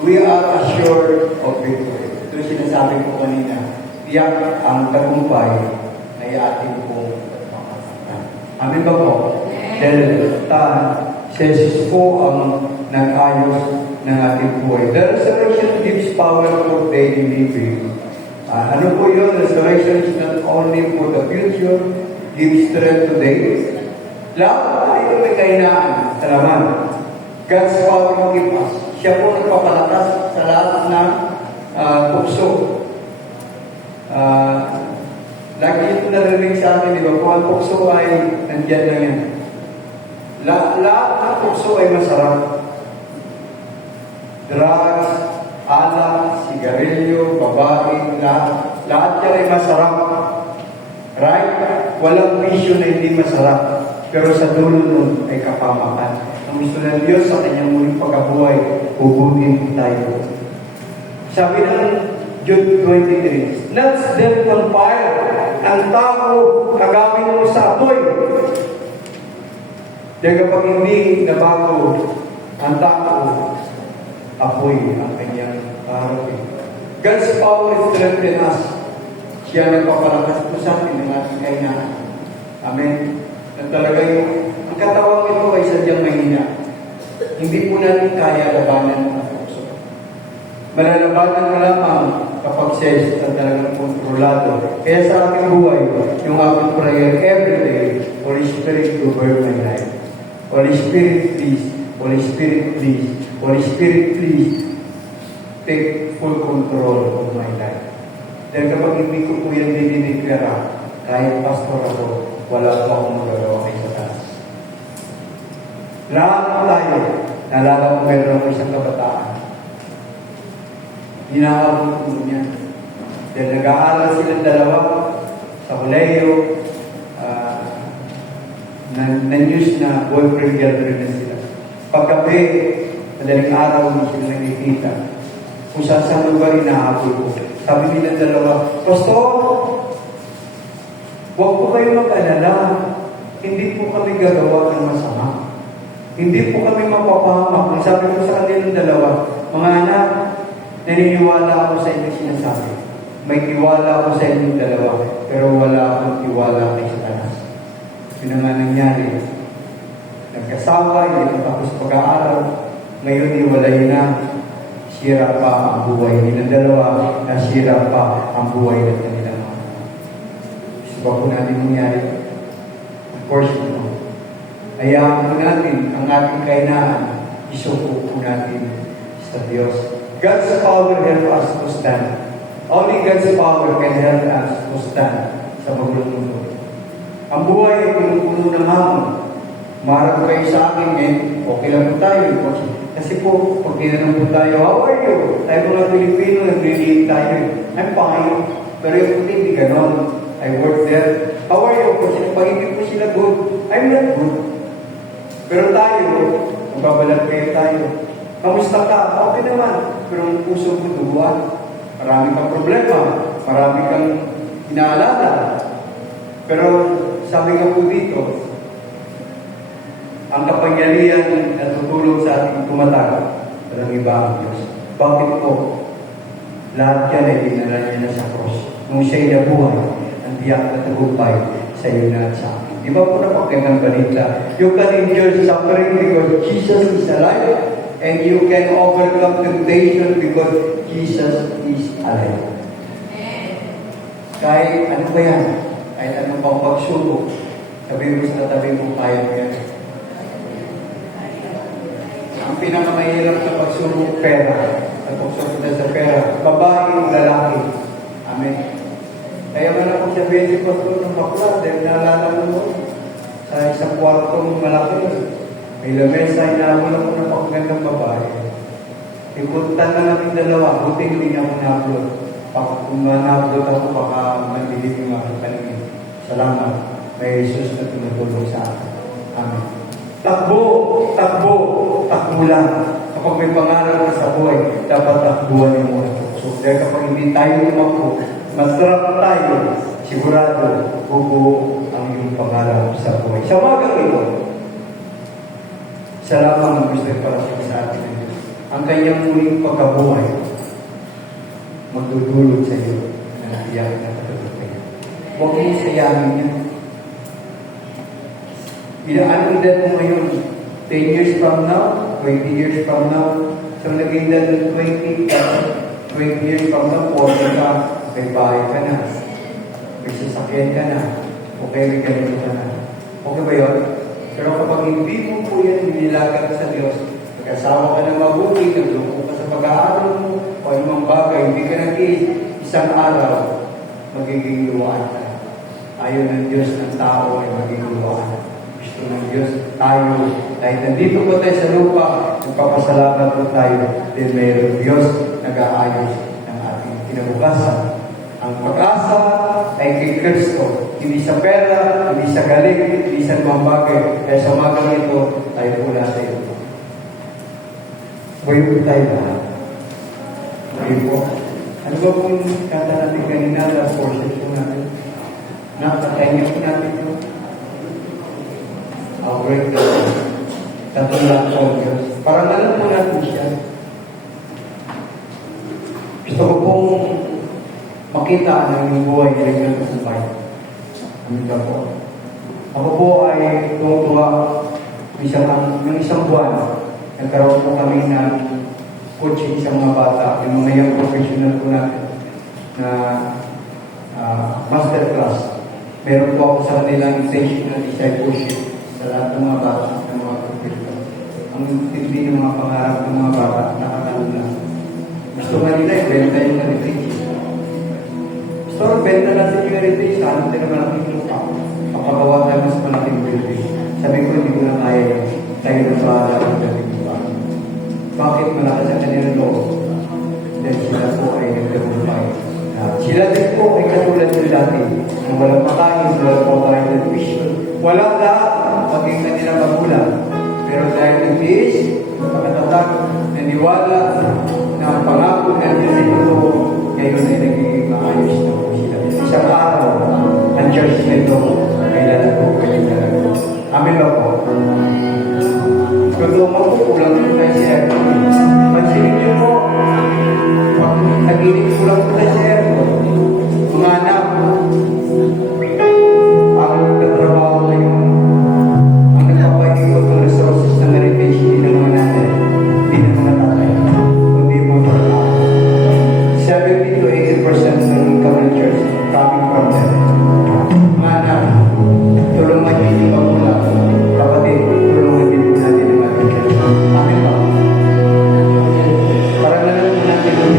we are assured of victory. Ito yung sinasabi ko kanina. Iyak ang tagumpay ay ating pong makasama. Amin ba po? Dahil si Jesus po ang nag-ayos ng ating buhay. The resurrection gives power for daily living. Ano po yun? Resurrection is not only for the future, gives strength today. Lahat tayo may kainaan. Salamat. God's power gives us. Siya po nagpapalakas sa lahat ng tukso. Lagi ito narinig sa akin, di ba? Kung ang tukso ay nandiyan na yan. Lahat ng tukso ay masarap. Drugs, alak, sigarilyo, babae, lahat yan ay masarap. Right? Walang bisyo na hindi masarap. Pero sa dulo nun ay kapamakan. Ang gusto ng Diyos sa kanyang muling pagkabuhay, hugutin tayo. Sabi ng Jude 23, let's them on fire. Ang tao, kagawin mo sa apoy. Dahil kapag hindi nabago ang tao, apoy ang kanyang kaharapin. God's power is strengthen us. Siya nagpapalakas po sa atin ng ating kainaan. Amen. Na talaga yung ang katawang ito ay sadyang mahina. Hindi po natin kaya labanan ang tukso. Malalabanan mo lamang kapag siya sa talagang kontrolado. Kaya sa aking buhay, yung aking prayer every day, Holy Spirit, govern my life. Holy Spirit, please. Holy Spirit, please. Holy Spirit, please. Take full control of my life. Dahil kapag hindi ko po yan dinideklara, kahit pastor ako, wala pa akong magagawa kay Satanas. Lahat tayo, nalala ko meron ako isang kabataan. Hinahabot ko niya. Dahil nag-aaral silang dalawa sa koleyo, na-news na boyfriend-girlfriend na sila. Pagkabi, madaling araw na sila nakikita. Kung saan lugar hinahabol ko. Sabi nila dalawa, Pastor, huwag po kayo mag-alala. Hindi po kami gagawa ng masama. Hindi po kami mapapahamak. Ang sabi ko sa kanilang dalawa, mga anak, naniniwala ako sa inyong sinasabi. May tiwala ako sa inyong dalawa, pero wala akong tiwala kay Satanas. Yun ang nga nangyari. Nagkasawa, hindi tapos pag-aaral. Ngayon, iwalay na. Sira pa ang buhay nilang dalawa, nasira pa ang buhay ng kanilang mga. Gusto ba po natin nangyari? Of course, no. Hayaan po natin ang ating kainaan, isuko po natin sa Diyos. God's power help us to stand. Only God's power can help us to stand sa magulong mundo. Ang buhay ay puno-puno ng hamon. Marap kayo sa akin okay lang po tayo. Kasi po, pag tinanong po tayo, how are you? Tayo mga Pilipino, nag-relate tayo. I'm fine. Pero yung puti, hindi ganon. I work there. How are you? Pag hindi po sila good, I'm not good. Pero tayo, magbabalag kayo tayo. Kamusta ka? Okay naman. Pero ang puso mo duguan. Marami kang problema. Marami kang inaalala. Pero sabi nga po dito, ang kapangyarihan na tutulong sa ating tumatag, walang iba ang Diyos. Bakit po? Lahat yan ay dinala niya na sa cross. Nung siya'y nabuhay, ang tiyak na tagumpay sa iyo na at sa akin. Di ba po napakinggan balita? You can endure suffering because Jesus is alive, and you can overcome temptation because Jesus is alive. Kahit ano ba yan? Kahit anong pang pagsubok, sabihin mo sa tabi mo, kaya mo yan. Ang pinakamahirap na pagsubok, pera. At pagsubok na sa pera, babae o lalaki. Amen. Kaya man ako sabihin si Pastor ng bakla, dahil naalala mo sa isang kwartong malaki, may lamesa, inaabot ako ng pagkagandang babae. Ipuntan na namin dalawa, buti hindi niya ako na-upload. Kung na-upload ako, baka mandilig yung aking paningin. Salamat. May Jesus na tumutulong sa akin. Amen. Takbo, takbo, takbo lang. Kapag may pangarap ka sa buhay, dapat takbuhan yung mga tukso. Dahil kapag hindi tayo tumakbo, masarap tayo, sigurado, bubuo ang iyong pangarap sa buhay. Sa magang ito, isa lamang ang gusto para sa atin. Ang kanyang muling pagkabuhay, magdudulot sa iyo na iyak na katulad. Huwag mong sayangin yan. Anong edad mo ngayon? 10 years from now? 20 years from now? So naging edad ng 20 years from now, 40 ka, may bahay ka na, may sasakyan ka na, okay, may ganito ka na. Okay ba yun? Pero kapag hindi mo po yan nilagay sa Diyos, nag-asawa ka na mabuti, nagluko ka sa pag-aaral mo, o anumang bagay, hindi ka isang araw, magiging luwaan ka. Ayaw ng Diyos ng tao ay magiging luwaan. Gusto ng Diyos tayo. Kahit nandito po tayo sa lupa, magpapasalamat po tayo, din mayroon Diyos nag-aayos ng ating kinabukasan. Ang pag-asa ay kay Kristo. Hindi sa pera, hindi sa galing, hindi sa mga bagay. Kaya sa umagang ito, tayo po natin. Buhay po tayo lahat. Buhay po. Ano ba kung kata natin kanina, last portion po natin? Nakatayin po natin ito. I'll break the katulad po Diyos. Parang alam po natin siya. Gusto ko pong makita ng buhay na rin sa bahay. Amin ka po. Ako po ay tumutuwa ng isang buwan. Nagkaroon po kami ng coaching sa mga bata, yung mga young professional po natin na master class. Meron po ako sa kanilang intentional discipleship sa lahat ng mga bata ng mga professional. Ang tindi ng mga pangarap ng mga bata, nakakalula. Gusto nga nila, ibenta yung heritage. Gusto rin, benta natin yung heritage, saan natin na malaking lupa. Kapagawa tayo mas malaking building. Sabi ko, hindi ko na kaya yun. Tayo na bahala ng dating lupa. Bakit malakas ang kanilang loob? Dahil sila po ay nagtagumpay. Sila din po ay katulad nyo dati. Nung walang makain, walang pakain ng vision. Walang lahat, maging kanilang magulang. Pero dahil nag-iis, nakatatag, naniwala, na ang pangako na nito, ngayon ay nagiging maayos na po sila. Isang araw, ang church nito ay lalago kayo talaga. Amen ba po? Kung makukulang po tayo sa aircon, pansinin niyo po, pag naginig kulang po tayo sa aircon, mga anak, ang katrabaho ngayon, ang nagpapaikot ng resources ng heritage, hindi naman natin, hindi naman natatay, kundi mo trabaho. 70 to 80% ng income ng church coming from them. Mga anak, tulungan niyo yung magulang, kapatid, tulungan din po natin ang ating church. Amen ba? Para na lang po natin ang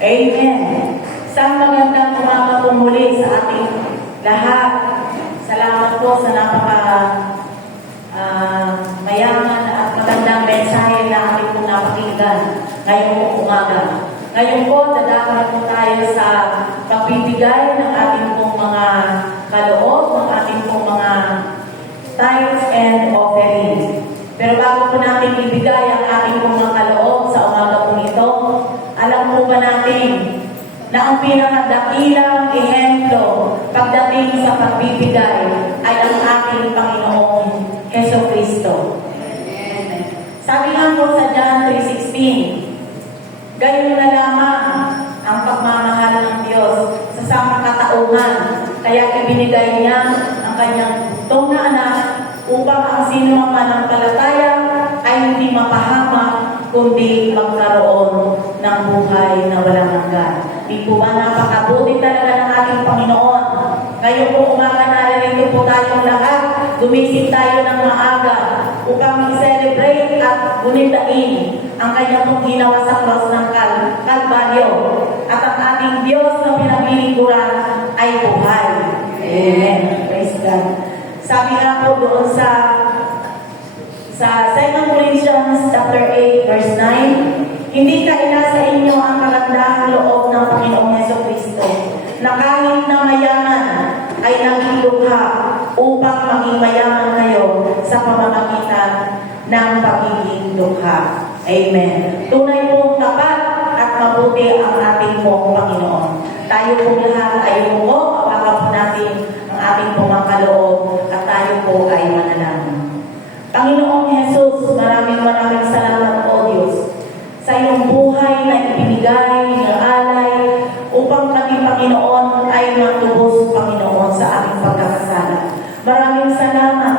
Amen. Isang magandang umaga po muli sa ating lahat. Salamat po sa mayaman at magandang mensahe na ating pong napakinggan ngayong po umaga. Ngayon po, dadaan po tayo sa pagbibigay ng ating pong mga kaloob, ng ating pong mga tithes and offerings. Pero bago po natin ibigay ang ating pong mga kaloob sa umaga po ito, alam po ba natin na ang pinakadakilang ehemplo pagdating sa pagbibigay ay ang ating Panginoong Heso Kristo. Sabi nga po sa John 3:16, gayon na lamang ang pagmamahal ng Diyos sa sangkatauhan, kaya ibinigay niya ang kanyang bugtong na anak upang ang sino ang manampalataya ay hindi mapahamak kundi magkaroon ng buhay na walang hanggan. Di po ba napakabuti talaga ng ating Panginoon? Ngayon po umaga narito po tayong lahat, gumising tayo ng maaga upang i-celebrate at gunitain ang kanyang pong ginawa sa cross ng Kalbaryo. At ang ating Diyos na pinagbilingkuran ay buhay. Amen. Praise God. Sabi nga po doon sa 2 Corinthians chapter 8 verse 9, hindi kaila sa inyo ang magandang loob ng Panginoong Heso Kristo, na kahit na mayaman ay naging lukha upang maging mayaman kayo sa pamamagitan ng pagiging lukha. Amen. Tunay pong tapat at mabuti ang ating pong Panginoon. Tayo pong lahat ay umuo, awakan po natin ang ating pong mga kaloob at tayo po ay manalangin. Panginoong Jesus, maraming salamat po Diyos sa iyong buhay na ibinigay, inaalay, upang kami Panginoon ay matubos Panginoon sa aming pagkakasala. Maraming salamat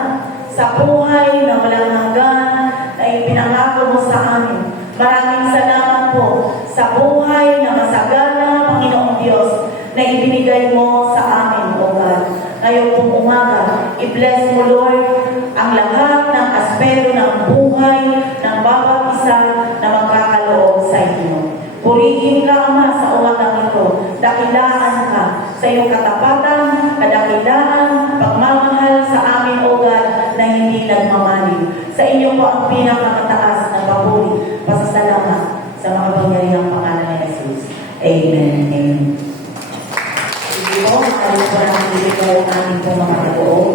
sa buhay na walang hanggan na ipinangako mo sa amin. Maraming salamat po sa buhay na masagana, Panginoong Diyos, na ibinigay mo sa amin, O God. Ngayon pong umaga, i-bless mo Lord ang lahat ng aspeto ng buhay ng bawat isa na magkakaloob sa inyo. Purihin ka, Ama, sa umagang ito. Dakilaan ka sa iyong katapatan, kadakilaan, pagmamahal sa amin, O God, na hindi nagmamali. Sa inyo po ang pinakamataas na papuri. Pasasalamat sa mga pangyarihang pangalan ni Jesus. Amen. Amen. Sige po, tayo po natin ibigay ang ating po mga kaloob.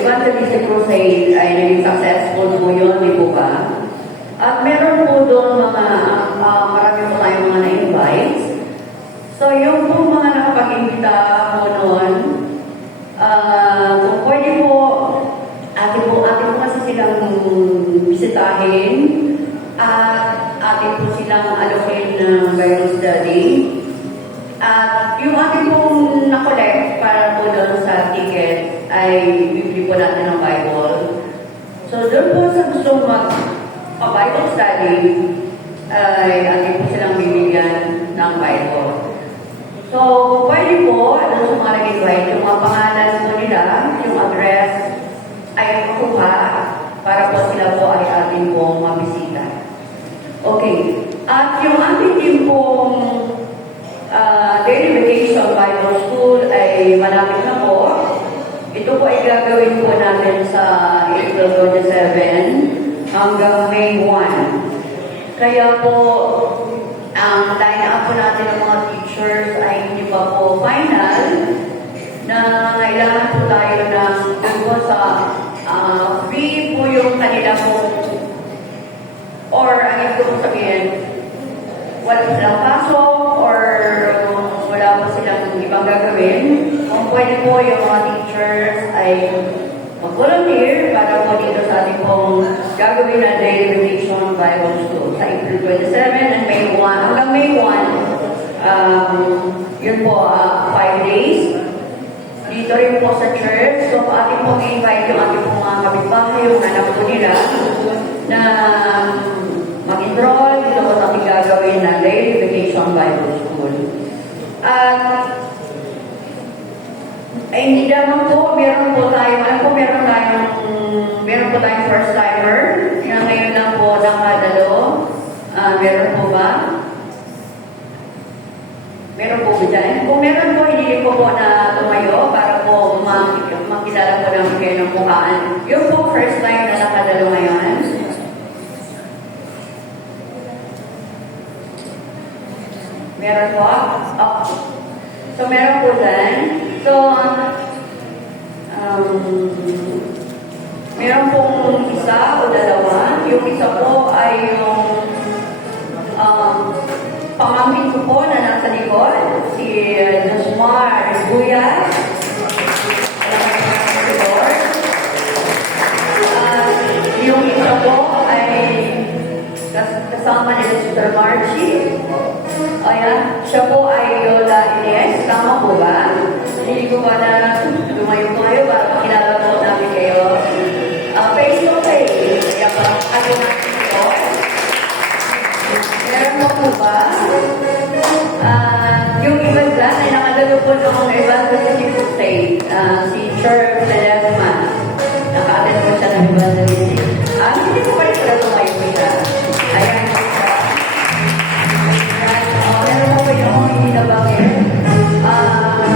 evangelistic crusade ay naging successful po yun, di po ba? At meron po doon marami po tayong mga na-invite. So, yung po mga nakapag-invita po noon, kung pwede po, atin po kasi silang bisitahin at atin po silang alokin ng Bible study. At yung atin pong nakolekt para po doon sa ticket ay bibili po natin ng Bible. So, doon po sa gusto mag-Bible study, ay atin po silang bibigyan ng Bible. So, kung pwede po, ano sa mga nag-invite, yung mga pangalan po nila, yung address, ay makuha para po sila po ay atin pong mabisita. Okay. At yung ating din pong daily vacation Bible School ay malapit na po. Ito po ay gagawin po natin sa April 27 hanggang May 1. Kaya po, ang line-up po natin ng mga teachers ay hindi pa po final na kailangan po tayo ng doon sa free po yung kanila po or ang ito po sabihin wala po silang pasok or wala po silang ibang gagawin. Kung pwede po yung mga teachers ay mag-volunteer para po dito sa ating pong gagawin na daily vacation Bible School sa April 27 and May 1. Hanggang May 1, yun po, 5 days. Dito rin po sa church. So, ating pong invite yung ating pong mga kapitbahay, yung anak po nila, na mag-enroll dito po sa ating gagawin na daily vacation Bible School. At ay hindi naman po, meron po tayong first timer na ngayon lang po nakadalo. Meron po ba? Meron po ba dyan? Kung meron po, hindi ko po na tumayo para po makilala po namin kayo ng mukhaan. Yung po first time na nakadalo ngayon. Meron po? So, meron po dyan. So, meron pong isa o dalawa. Yung isa po ay yung pamangkin ko po na nasa likod, si Josmar Buya. Yung isa po ay kasama ni Mr. Margie. Ayan, siya po ay Yola Ines. Tama po ba? Hindi ko pa na lumayo kayo para makilala po namin kayo. Face to face. Kaya pa, ano natin ito? Meron mo po ba? Yung iba dyan ay nakadalo po noong evangelistic crusade. Si Church Ledesma. Naka-attend po siya ng evangelistic. Hindi ko pa rin sila tumayo siya. Ayan po siya. Meron po yung hindi nabangin.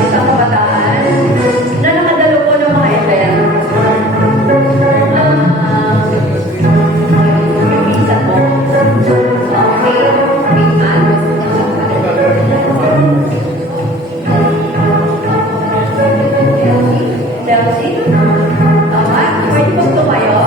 Isang kabataan na nakadalo po ng mga event. Yung isa po. Chelsea? Pwede po tumayo?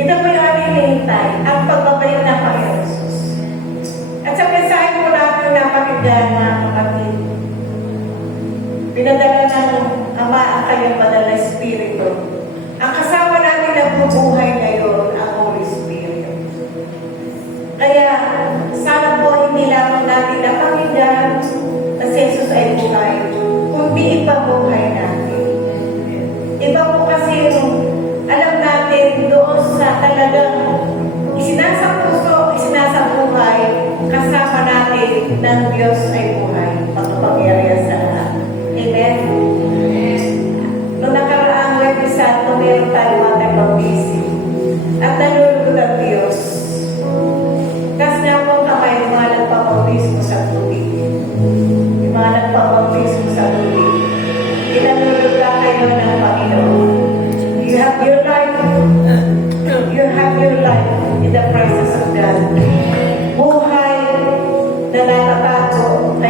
Ito po yung ating hinihintay, ang pagbabalik ng Panginoon Jesus. At sa mensahe po natin napakinggan, mga kapatid, pinadala ng Ama ang kanyang banal na Espiritu. Ang kasama natin na bubuhay ngayon, ang Holy Spirit. Kaya, sana po hindi lamang natin napakinggan na si Jesus ay buhay, kundi ipabuhay natin. Iba po kasi alam natin doon sa talagang isinasapuso, isinasabuhay, kasama natin ng Diyos ay buhay, makapangyarihan sa lahat. Amen? Noong nakaraang webisat, kung meron tayo water baptism, at nalulunod ang Diyos, kasi nga po kamay yung mga nagpapautismo sa tubig. Yung mga nagpapautismo sa tubig. Inalulunod kayo ng Panginoon. You have your life. You have your life in the presence of God. Buhay na natatago na